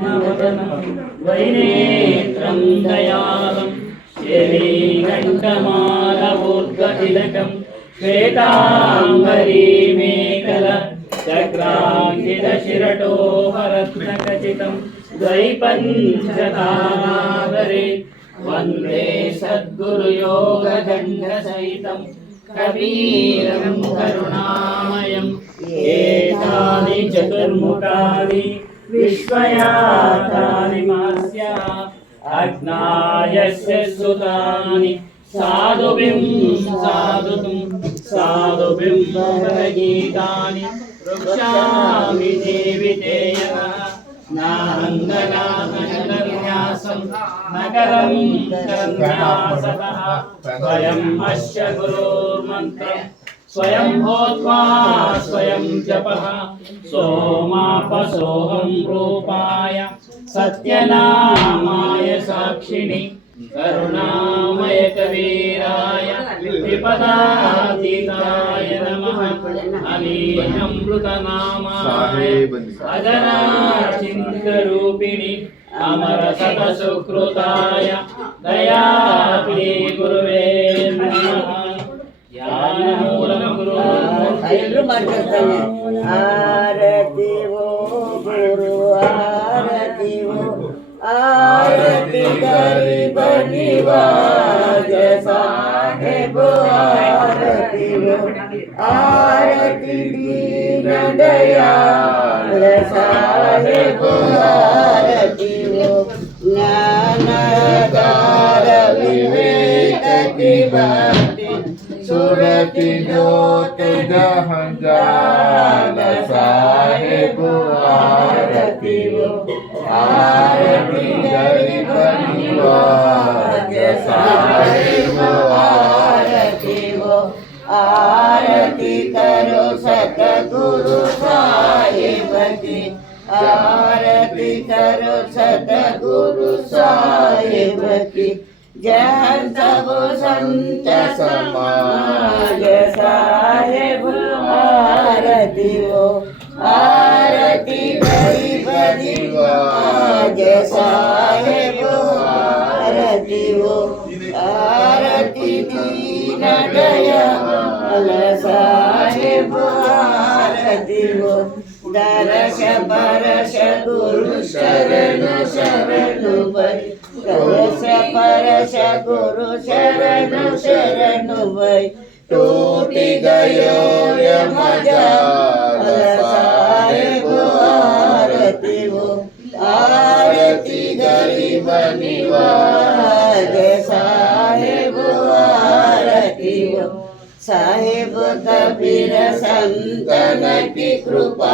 प्रसन्नवदनं वैनेत्रं दयालं श्रीकण्ठमालवोद्गतिलकं श्वेताम्बरीमेखल चक्राङ्कितशिरटोपरत्नखचितं द्वैपञ्चतारावरे वन्दे सद्गुरुयोगदण्डसहितं कबीरं करुणामयम् एतानि चतुर्मुखानि विश्वयातानि मास्य अज्ञायस्य सुतानि साधुभिं गीतानि वृक्षामि जीवितेयः नान्दनाथन्यासं नगरं करन्यासतः स्वयं अस्य गुरोर्मन्त्रं स्वयं भूत्वा स्वयं जपः सोमापसोऽहं रूपाय सत्यनामाय साक्षिणे करुणामय कबीराय विपदातीताय नमः अमीयमृतनामाय अजनाचिन्तरूपिणि अमर सतसुकृताय दयापि गुरुवे नमः आरती वो गुरु आरती वो आरती गरीब निवाज साहेब आरती वो आरती दीन दयाल साहेब आरती वो ज्ञानगार विवेक की भक्ति सुरति ज्योति जहाँ जान साहेब आरती वो आरती गरीब निवाज साहेब आरती वो आरती करो सतगुरु साहिब की आरती करो सतगुरु साहिब की जय सब संत समाज साहेब आरती हो आरती गरीब निवाज साहेब आरती हो आरती दीन दयाल साहेब आरती हो दरस परस गुरु शरण शरण भय दरस परस गुरु शरण शरण भय टूटी गयो यमजाल साहेब आरती हो आरती गरीब निवाज साहेब आरती हो साहेब कबीर संतन की कृपा